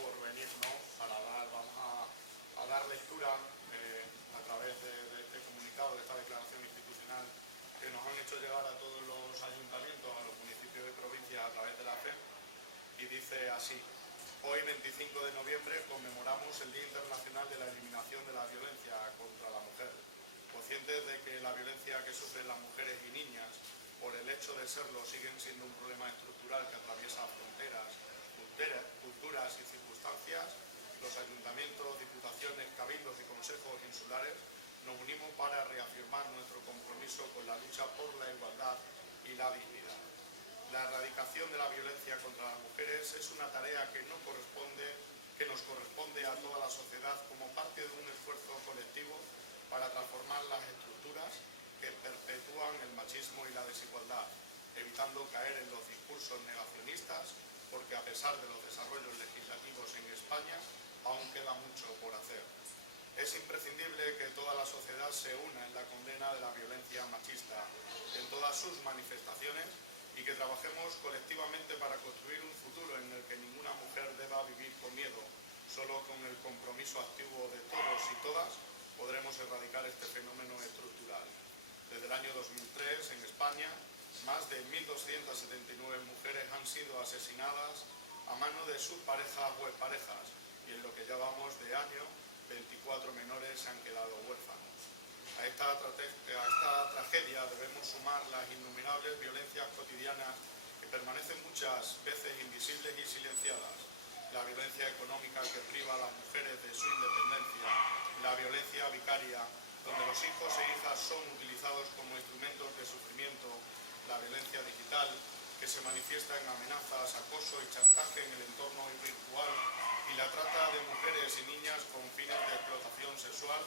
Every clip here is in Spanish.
por venir, ¿no? Vamos a dar lectura a través de este comunicado, de esta declaración institucional que nos han hecho llegar a todos los ayuntamientos, a los municipios y provincias a través de la FEP, y dice así: hoy, 25 de noviembre, conmemoramos el Día Internacional de la Eliminación de la Violencia contra la Mujer. Conscientes de que la violencia que sufren las mujeres y niñas, por el hecho de serlo, siguen siendo un problema estructural que atraviesa fronteras, culturas y circunstancias, los ayuntamientos, diputaciones, cabildos y consejos insulares nos unimos para reafirmar nuestro compromiso con la lucha por la igualdad y la dignidad. La erradicación de la violencia contra las mujeres es una tarea que nos corresponde a toda la sociedad como parte de un esfuerzo colectivo para transformar las estructuras que perpetúan el machismo y la desigualdad, evitando caer en los discursos negacionistas, porque a pesar de los desarrollos legislativos en España, aún queda mucho por hacer. Es imprescindible que toda la sociedad se una en la condena de la violencia machista en todas sus manifestaciones y que trabajemos colectivamente para construir un futuro en el que ninguna mujer deba vivir con miedo. Solo con el compromiso activo de todos y todas podremos erradicar este fenómeno estructural. Desde el año 2003, en España, más de 1.279 mujeres han sido asesinadas a mano de sus parejas o exparejas, y en lo que ya vamos de año, 24 menores se han quedado huérfanos. A esta tragedia debemos sumar las innumerables violencias cotidianas que permanecen muchas veces invisibles y silenciadas: la violencia económica que priva a las mujeres de su independencia, la violencia vicaria, donde los hijos e hijas son utilizados como instrumentos de sufrimiento, la violencia digital, que se manifiesta en amenazas, acoso y chantaje en el entorno virtual, y la trata de mujeres y niñas con fines de explotación sexual,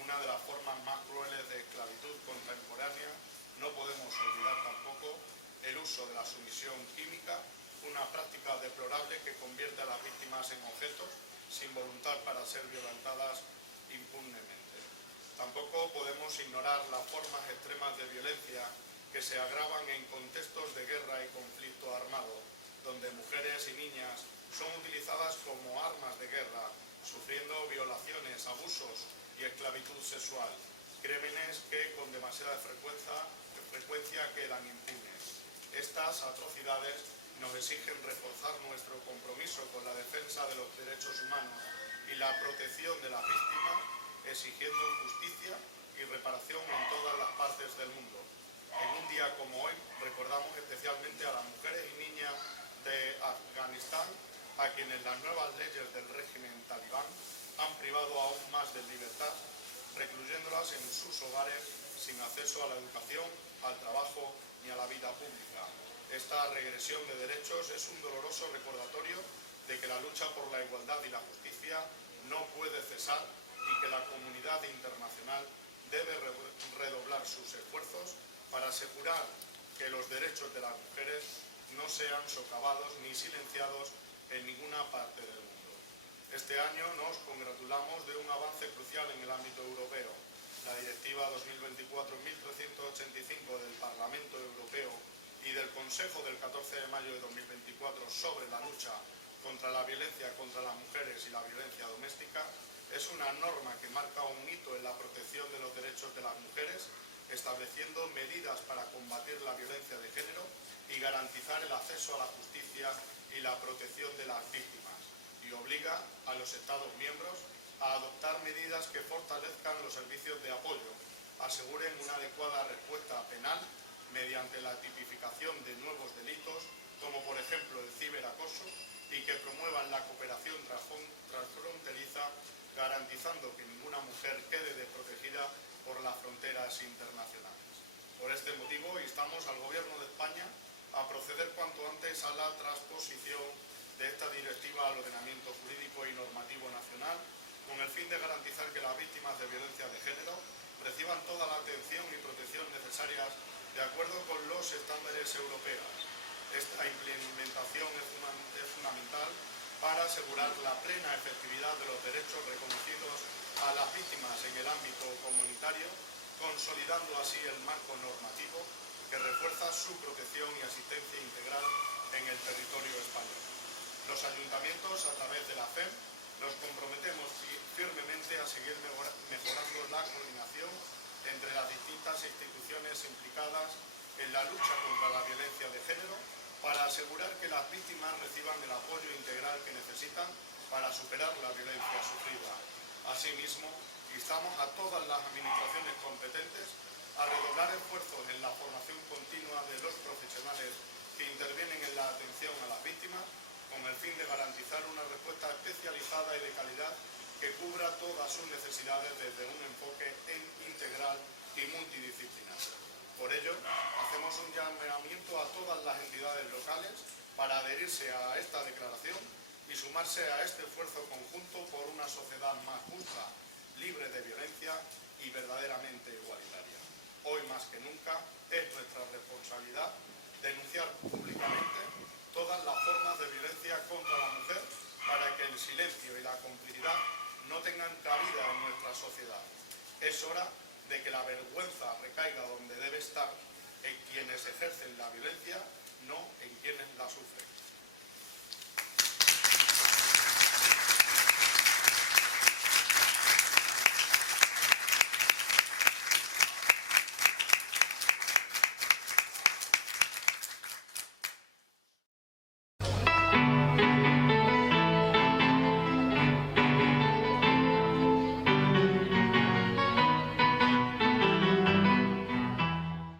una de las formas más crueles de esclavitud contemporánea. No podemos olvidar tampoco el uso de la sumisión química, una práctica deplorable que convierte a las víctimas en objetos sin voluntad para ser violentadas impunemente. Tampoco podemos ignorar las formas extremas de violencia que se agravan en contextos de guerra y conflicto armado, donde mujeres y niñas son utilizadas como armas de guerra, sufriendo violaciones, abusos y esclavitud sexual, crímenes que con demasiada frecuencia quedan impunes. Estas atrocidades nos exigen reforzar nuestro compromiso con la defensa de los derechos humanos y la protección de las víctimas, exigiendo justicia y reparación en todas las partes del mundo. En un día como hoy recordamos especialmente a las mujeres y niñas de Afganistán, a quienes las nuevas leyes del régimen talibán han privado aún más de libertad, recluyéndolas en sus hogares sin acceso a la educación, al trabajo ni a la vida pública. Esta regresión de derechos es un doloroso recordatorio de que la lucha por la igualdad y la justicia no puede cesar y que la comunidad internacional debe redoblar sus esfuerzos para asegurar que los derechos de las mujeres no sean socavados ni silenciados en ninguna parte del mundo. Este año nos congratulamos de un avance crucial en el ámbito europeo. La Directiva 2024/1385 del Parlamento Europeo y del Consejo del 14 de mayo de 2024 sobre la lucha contra la violencia contra las mujeres y la violencia doméstica es una norma que marca un hito en la protección de los derechos de las mujeres, estableciendo medidas para combatir la violencia de género y garantizar el acceso a la justicia y la protección de las víctimas, y obliga a los Estados miembros a adoptar medidas que fortalezcan los servicios de apoyo, aseguren una adecuada respuesta penal mediante la tipificación de nuevos delitos, como por ejemplo el ciberacoso, y que promuevan la cooperación transfronteriza, garantizando que ninguna mujer quede desprotegida por las fronteras internacionales. Por este motivo, instamos al Gobierno de España a proceder cuanto antes a la transposición de esta directiva al ordenamiento jurídico y normativo nacional, con el fin de garantizar que las víctimas de violencia de género reciban toda la atención y protección necesarias de acuerdo con los estándares europeos. Esta implementación es fundamental para asegurar la plena efectividad de los derechos reconocidos a las víctimas en el ámbito comunitario, consolidando así el marco normativo que refuerza su protección y asistencia integral en el territorio español. Los ayuntamientos, a través de la FEM, nos comprometemos firmemente a seguir mejorando la coordinación entre las distintas instituciones implicadas en la lucha contra la violencia de género para asegurar que las víctimas reciban el apoyo integral que necesitan para superar la violencia sufrida. Asimismo, instamos a todas las administraciones competentes a redoblar esfuerzos en la formación continua de los profesionales que intervienen en la atención a las víctimas, con el fin de garantizar una respuesta especializada y de calidad que cubra todas sus necesidades desde un enfoque integral y multidisciplinar. Por ello, hacemos un llamamiento a todas las entidades locales para adherirse a esta declaración y sumarse a este esfuerzo conjunto por una sociedad más justa, libre de violencia y verdaderamente igualitaria. Hoy más que nunca es nuestra responsabilidad denunciar públicamente todas las formas de violencia contra la mujer para que el silencio y la complicidad no tengan cabida en nuestra sociedad. Es hora de que la vergüenza recaiga donde debe estar, en quienes ejercen la violencia, no en quienes la sufren.